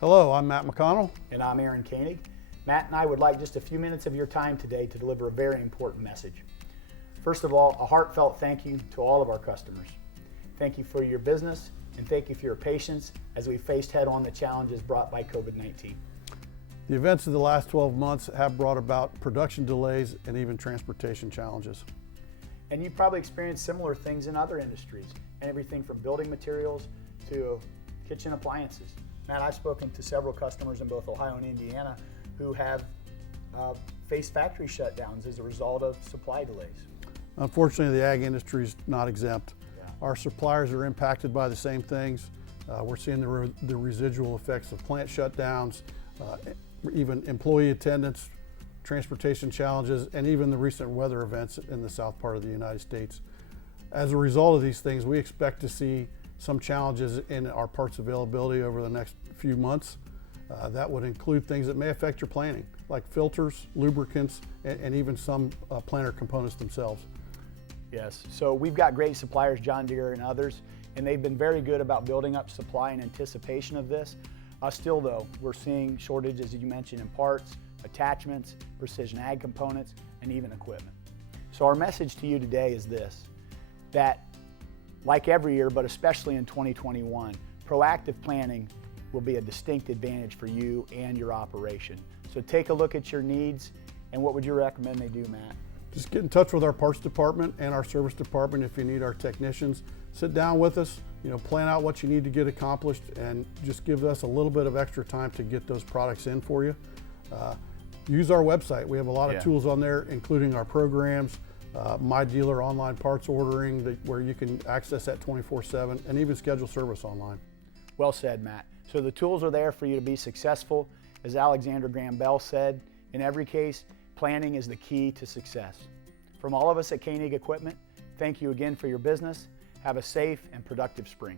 Hello, I'm Matt McConnell. And I'm Aaron Koenig. Matt and I would like just a few minutes of your time today to deliver a very important message. First of all, a heartfelt thank you to all of our customers. Thank you for your business and thank you for your patience as we faced head-on the challenges brought by COVID-19. The events of the last 12 months have brought about production delays and even transportation challenges. And you probably experienced similar things in other industries, and everything from building materials to kitchen appliances. Matt, I've spoken to several customers in both Ohio and Indiana who have faced factory shutdowns as a result of supply delays. Unfortunately, the ag industry is not exempt. Yeah. Our suppliers are impacted by the same things. We're seeing the residual effects of plant shutdowns, even employee attendance, transportation challenges, and even the recent weather events in the south part of the United States. As a result of these things, we expect to see some challenges in our parts availability over the next few months. That would include things that may affect your planning, like filters, lubricants, and even some planter components themselves. Yes, so we've got great suppliers, John Deere and others, and they've been very good about building up supply in anticipation of this. Still though, we're seeing shortages, as you mentioned, in parts, attachments, precision ag components, and even equipment. So our message to you today is this, that like every year, but especially in 2021, proactive planning will be a distinct advantage for you and your operation. So take a look at your needs, and what would you recommend they do, Matt? Just get in touch with our parts department and our service department if you need our technicians. Sit down with us, plan out what you need to get accomplished, and just give us a little bit of extra time to get those products in for you. Use our website. We have a lot of tools on there, including our programs, My Dealer online parts ordering, where you can access that 24/7 and even schedule service online. Well said, Matt. So the tools are there for you to be successful. As Alexander Graham Bell said, in every case, planning is the key to success. From all of us at Koenig Equipment, thank you again for your business. Have a safe and productive spring.